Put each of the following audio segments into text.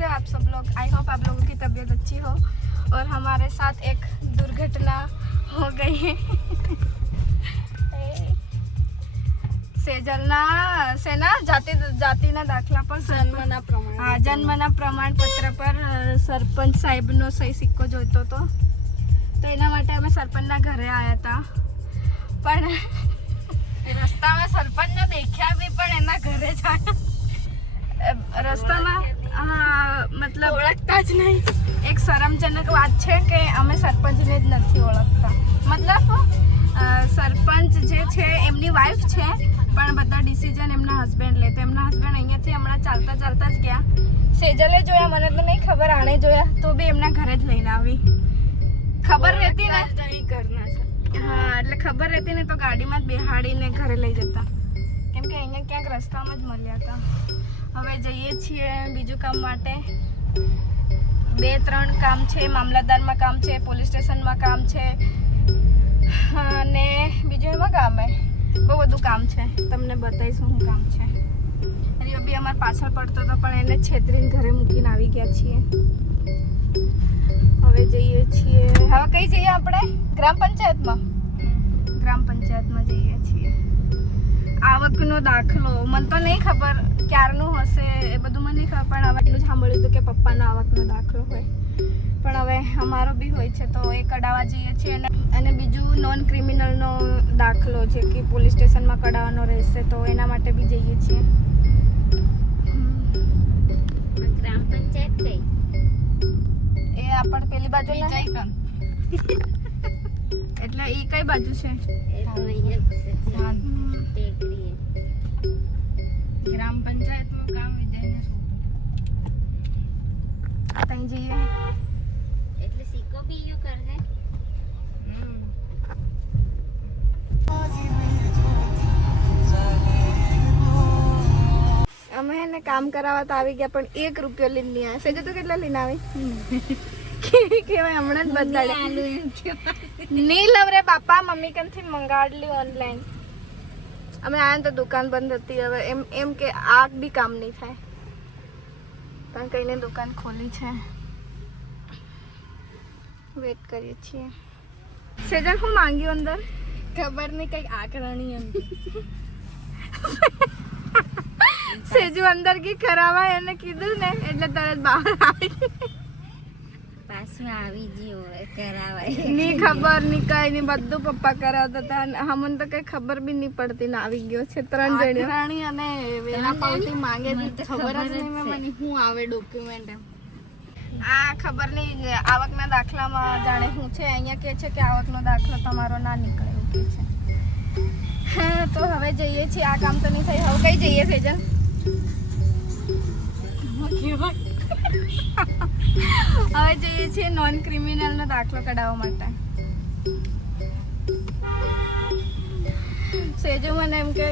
कैसे हो आप सब लोग? आई होप आप लोगों की तबीयत अच्छी हो। और हमारे साथ एक दुर्घटना हो गई है। सेना जातिना દાખલા પર જન્મના પ્રમાણપત્ર પર સરપંચ સાહેબનો સહી સિક્કો જોઈતો હતો, તો એના માટે અમે સરપંચના ઘરે આવ્યા હતા. પણ રસ્તામાં સરપંચને દેખ્યા બી, પણ એના ઘરે જ આવ્યા રસ્તામાં. મતલબ ઓળખતા જ નહીં. એક શરમજનક વાત છે કે અમે સરપંચને જ નથી ઓળખતા. મતલબ સરપંચ જે છે એમની વાઈફ છે, પણ બધા ડિસિઝન એમના હસબન્ડ લે. તો એમના હસબન્ડ અહીંયાથી હમણાં ચાલતા જ ગયા. સેજલે જોયા, મને તો નહીં ખબર, આણે જોયા તો બી એમના ઘરે જ લઈને આવી. ખબર રહેતી ને, હા, એટલે ખબર રહેતી ને તો ગાડીમાં જ બેહાડીને ઘરે લઈ જતા, કેમ કે અહીંયા ક્યાંક રસ્તામાં જ મળ્યા હતા. હવે જઈએ છીએ બીજું કામ માટે. 2-3 કામ છે. મામલતદારમાં કામ છે, પોલીસ સ્ટેશનમાં કામ છે, અને બીજું એમાં કામ હે. બહુ બધું કામ છે, તમને બતાવીશું શું કામ છે. રિયો બી અમારે પાછળ પડતો હતો, પણ એને છેતરીને ઘરે મૂકીને આવી ગયા છીએ. હવે જઈએ છીએ. હવે કઈ જઈએ આપણે? ગ્રામ પંચાયતમાં જઈએ છીએ. આવકનો દાખલો મને તો નહીં ખબર ક્યારનું હશે, એ બધું મને નહીં ખબર, પણ હવે એટલું જ સાંભળ્યું હતું કે પપ્પાનો આવકનો દાખલો હોય. પણ હવે અમારો બી હોય છે, તો એ કઢાવવા જઈએ છીએ. અને બીજું નોન ક્રિમિનલનો દાખલો છે કે પોલીસ સ્ટેશનમાં કઢાવવાનો રહેશે, તો એના માટે બી જઈએ છીએ. ગ્રામ પંચાયત કઈ? એ આપણે પેલી બાજુ એટલે એ કઈ બાજુ છે? ગ્રામ પંચાયતનું કામ વિજયને ત્યાં જઈએ. એટલે સિક્કો બી યુ કરશે. અમે એને કામ કરાવવા તો આવી ગયા, પણ 1 રૂપિયો લઈને નહીં આવ્યા. સેજો તો કેટલા લઈને આવી? કેવાય હમણાં જ બદલાડે. નહીં લવ રે બાપા, મમ્મી કંથી મંગાડલી ઓનલાઈન. અમે આયા તો દુકાન બંધ હતી. હવે એમ કે આ બી કામ નહીં થાય, પણ કઈને દુકાન ખોલી છે. વેટ કરીએ છીએ. સેજલ હું માંગ્યું અંદર ખબર નહીં, કઈ આકરણી અંદર. સેજુ અંદર કી કરાવાય એને કીધું ને, એટલે તરત બહાર આવી. પાછું આવી ગયો કરાવાય. ની ખબર ની કઈ ની, બધું પપ્પા કરાવતા હતા. હમણાં તો કઈ ખબર બી નહીં પડતી ને આવી ગયો છે. 3 જણી રાણી અને વેરા પાવતી માંગે છે, ખબર જ નહીં મને શું આવે ડોક્યુમેન્ટ એમ. આ ખબર નહીં આવકના દાખલામાં જાણે શું છે. અહીંયા કે છે કે આવકનો દાખલો તમારો ના નીકળે એવું કે છે. હા, તો હવે જઈએ છીએ. આ કામ તો નહીં થાય. હવે કઈ જઈએ સેજલ? હવે જઈએ છીએ નોન ક્રિમિનલનો દાખલો કઢાવવા માટે. સેજો મને એમ કે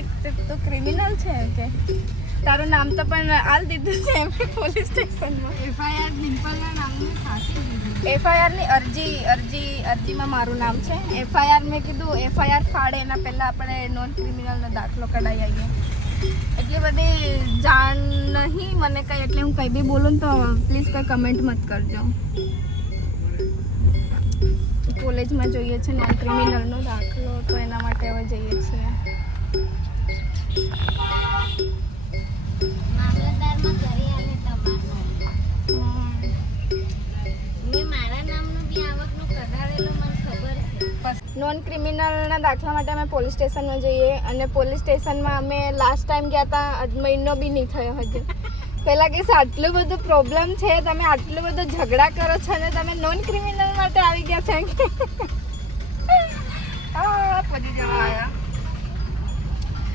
તું ક્રિમિનલ છે કે તારું નામ તો પણ હાલ દીધું છે એમ પોલીસ સ્ટેશનમાં. એફઆઈઆર ડિમ્પલના નામનું ખાસી દીધું. એફઆઈઆરની અરજીમાં મારું નામ છે. એફઆઈઆર મેં કીધું એફઆઈઆર ફાડે એના પહેલાં આપણે નોન ક્રિમિનલનો દાખલો કઢાવી આવીએ. એટલી બધી જાણ નહીં મને કંઈ, એટલે હું કંઈ બી બોલું ને તો પ્લીઝ કંઈ કમેન્ટ મત કરજો. કોલેજમાં જોઈએ છે નોન ક્રિમિનલનો દાખલો, તો એના માટે હવે જઈએ છીએ. મામલતદારમાં કરી આલે તમારું. મેં મારા નામનું બી આવકનું કઢાવેલું, મને ખબર છે. નોન ક્રિમિનલના દાખલા માટે અમે પોલીસ સ્ટેશનમાં જઈએ, અને પોલીસ સ્ટેશનમાં અમે લાસ્ટ ટાઈમ ગયા હતા, મહિનો બી નહીં થયો હજુ. પહેલાં કહીશ આટલું બધું પ્રોબ્લેમ છે, તમે આટલું બધું ઝઘડા કરો છો અને તમે નોન ક્રિમિનલ માટે આવી ગયા છે કે પહોંચી જવા આવ્યા.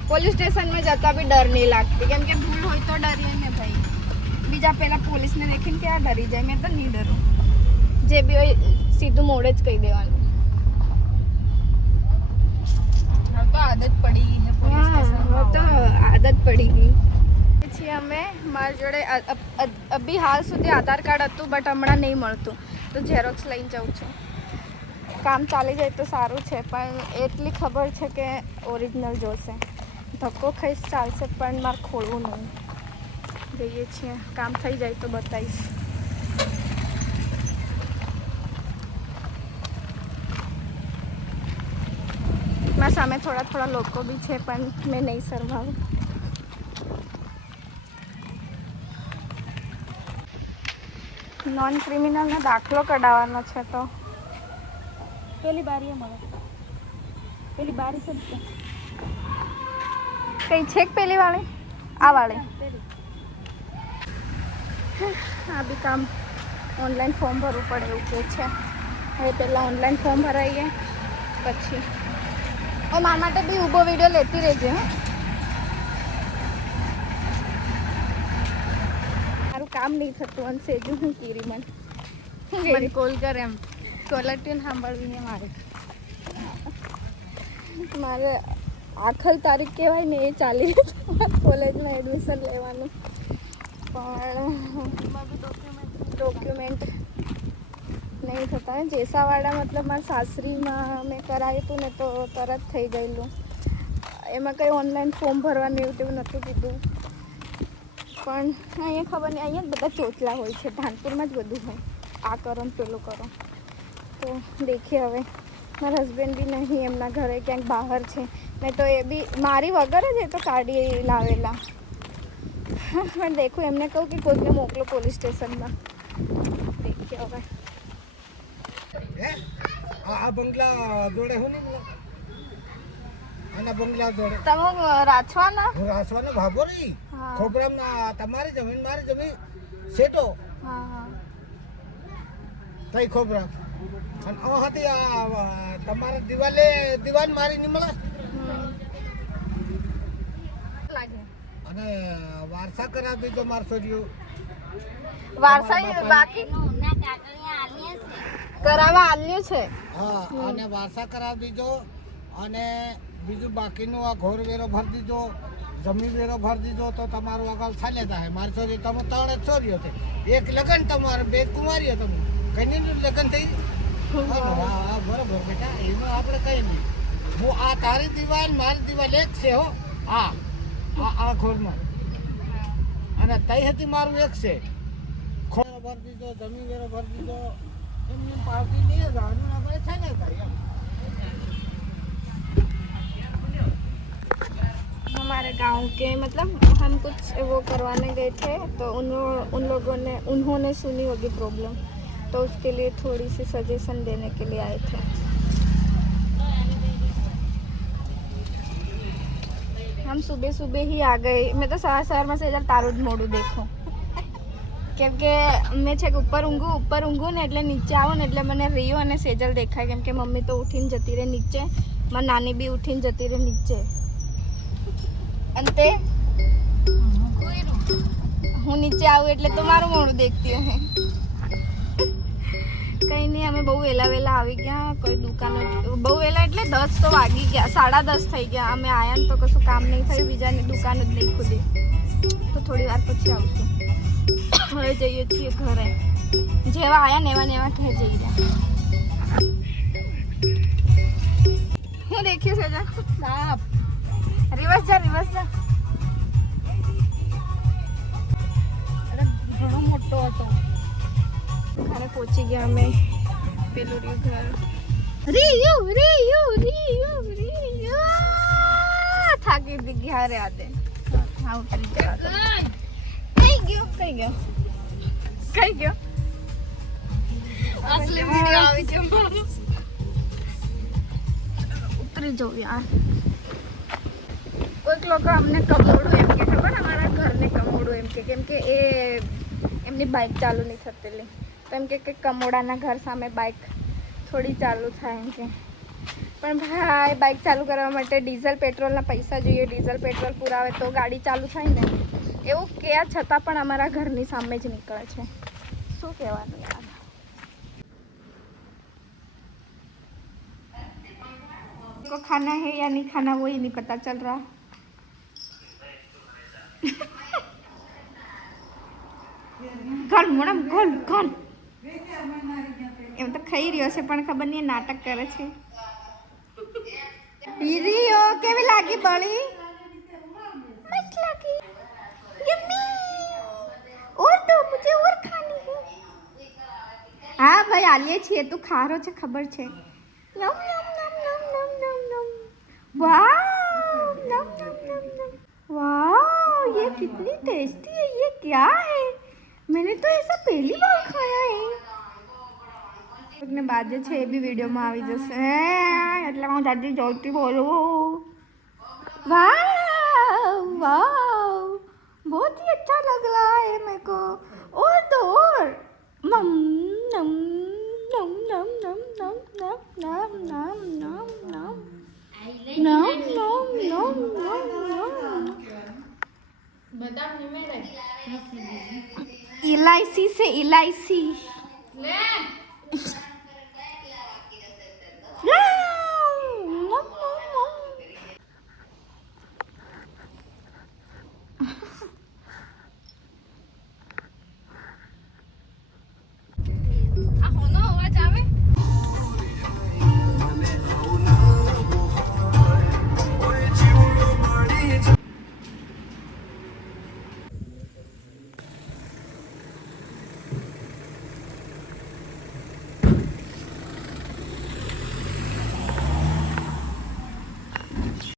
પોલીસ સ્ટેશનમાં જતા બી ડર નહીં લાગતી, કેમ કે ભૂલ હોય તો ડરીએ ને ભાઈ. બીજા પહેલાં પોલીસને દેખીને ક્યાં ડરી જાય? મેં તો નહીં ડરું. જે બી હોય સીધું મોડે જ કહી દેવાનું. તો આદત પડી ગઈ છે પોલીસ સ્ટેશનમાં. તો આદત પડી ગઈ છીએ અમે. મારી જોડે અભી હાલ સુધી આધાર કાર્ડ હતું, બટ હમણાં નહીં મળતું, તો ઝેરોક્સ લઈને જાઉં છું. કામ ચાલી જાય તો સારું છે, પણ એટલી ખબર છે કે ઓરિજિનલ જોશે. ધક્કો ખાઈશ ચાલશે, પણ મારે ખોલવું નહીં. જઈએ છીએ, કામ થઈ જાય તો બતાવીશ. મારા સામે થોડા લોકો બી છે પણ મેં નહીં શરમાવું. નોન ક્રિમિનલનો દાખલો કઢાવવાનો છે તો પેલી બારીએ મળે. પેલી બારી છે કઈ છે પેલી વાળી આ વાળી. આ બી કામ ઓનલાઈન ફોર્મ ભરવું પડે એવું કે છે. હવે પહેલાં ઓનલાઈન ફોર્મ ભરાઈએ પછી મારા માટે બી ઊભો વિડીયો લેતી રહેજે. હા, મારું કામ નહીં થતું અને સેજું હું કીરી મને કોલ કર એમ કોલર ટ્યુન સાંભળવીને મારે આખર તારીખ કહેવાય ને એ ચાલી રહી છે કોલેજમાં એડમિશન લેવાનું. પણ ડોક્યુમેન્ટ નહીં થતા. જેસાવાડા મતલબ મારા સાસરીમાં મેં કરાવ્યું હતું ને તો તરત થઈ ગયેલું. એમાં કંઈ ઓનલાઈન ફોર્મ ભરવાનું એવું તેવું નહોતું કીધું. પણ અહીંયા ખબર નહીં, અહીંયા જ બધા ચોચલા હોય છે. ધાનપુરમાં જ બધું હોય. આ કરો ને પેલું કરો તો દેખીએ. હવે મારા હસબન્ડ બી નહીં, એમના ઘરે ક્યાંક બહાર છે. નહીં તો એ બી મારી વગર જ એ તો કાઢી લાવેલા. પણ દેખું એમને કહું કે કોઈને મોકલો પોલીસ સ્ટેશનમાં. દેખીએ હવે. આ બંગલા જોડે હું નહીં આના બંગલા જોડે તમે રાચવાના હું રાસવાનો ભાગો રહી ખોબરામાં તમારી જમીન મારી જમીન સેટો. હા હા તઈ ખોબરા અને આ હતી આ તમારે દિવાલ મારી નહીં મળે લાગે. અને વારસા કરાવી દીધો માર છોરીઓ. વારસા બાકી કરાવવા આલ્યું છે. હા, અને વારસા કરાવી દીધો અને બીજું બાકીનું આ ઘોર વેરો ભરી દીધો, જમીન વેરો ભરી દીધો તો તમારું આગળ ચાલે થાય. મારી છોરી તમે 3 છોરીઓ છે, એક લગ્ન તમારે 2 કુંવારીઓ તમે કઈ લગ્ન થઈ. હા બરોબર બેટા, એમાં આપણે કઈ નહીં. હું આ તારી દિવાલ મારી દિવાલ એક છે હો. આ ઘોરમાં અને તઈ હતી મારું એક છે. ખોરો ભરી દીધો, જમીન વેરો ભરી દીધો, એમને પાવતી નહીં જવાનું આપણે ચાલે થાય. हमारे गांव के मतलब हम कुछ वो करवाने गए थे तो उन्होंने सुनी होगी प्रॉब्लम तो उसके लिए थोड़ी सी सजेशन देने के लिए आए थे. हम सुबह ही आ गए. मैं तो शहर में से इधर तारुज मोड़ू देखो કેમ કે મેં છે કે ઉપર ઊંઘું ને એટલે નીચે આવું ને એટલે મને રિયો અને સેજલ દેખાય. કેમ કે મમ્મી તો ઉઠીને જતી રહે નીચે, મારી નાની બી ઉઠીને જતી રહે નીચે. અંતે હું નીચે આવું એટલે તો મારું મોડું દેખતી હે. કંઈ નહીં, અમે બહુ વહેલા આવી ગયા. કોઈ દુકાન બહુ વહેલા એટલે 10 તો વાગી ગયા, 10:30 થઈ ગયા. અમે આવ્યા ને તો કશું કામ નહીં થયું, બીજાની દુકાન જ નહીં ખુલી. તો થોડી વાર પછી આવશું. હવે જઈએ છીએ ઘરે. જેવા આવ્યા ને એવા ઘેર જઈ રહ્યા. હું દેખ્યું છે સાપ. રિવર્સ જા. ઘણો મોટો હતો. ઘરે પહોંચી ગયા અમે. પેલું ઘર રિયુ થાકી દી ગયા રે આદે. હા ઉતરી ગયા. કઈ ગયો અસલી વિડિયો આવી છે. ઉતરી જાઉં યાર. કોઈક લોકો અમને કમોડું એમ કે, ખબર અમારા ઘરને કમોડું એમ કે, કેમ કે એ એમની બાઇક ચાલુ નહીં થતી. તો એમ કે કમોડાના ઘર સામે બાઇક થોડી ચાલુ થાય એમ કે. પણ ભાઈ બાઇક ચાલુ કરવા માટે ડીઝલ પેટ્રોલના પૈસા જોઈએ. ડીઝલ પેટ્રોલ પુરાવે તો ગાડી ચાલુ થાય ને એવું કયા છતાં પણ અમારા ઘરની સામે જ નીકળે છે. શું કહેવાનું યાર. को खाना है या नहीं खाना वो ही नहीं पता चल रहा. ઘર મોડમ ઘર એમ તો ખાઈ રહ્યો છે પણ ખબર નહીં નાટક કરે છે. રિયો કેવી લાગી બળી? મસ્ત લાગી. યમ્મી. આલીએ છીએ તું ખારો છે ખબર છે નમ નમ નમ નમ નમ નમ નમ वाह नम नम नम नम वाह ये कितनी टेस्टी है ये क्या है मैंने तो ऐसा पहली बार खाया है ને બાજે છે એ બી વિડીયોમાં આવી જશે એટલે હું દાદી જોતી બોલું वाह वाह बहुत ही अच्छा लग रहा है मेरे को और दो और नम नम नम नम नम नम नम नम नम नम नम नम नम नम नम બદામ નિમેરે इलायची से इलायची લે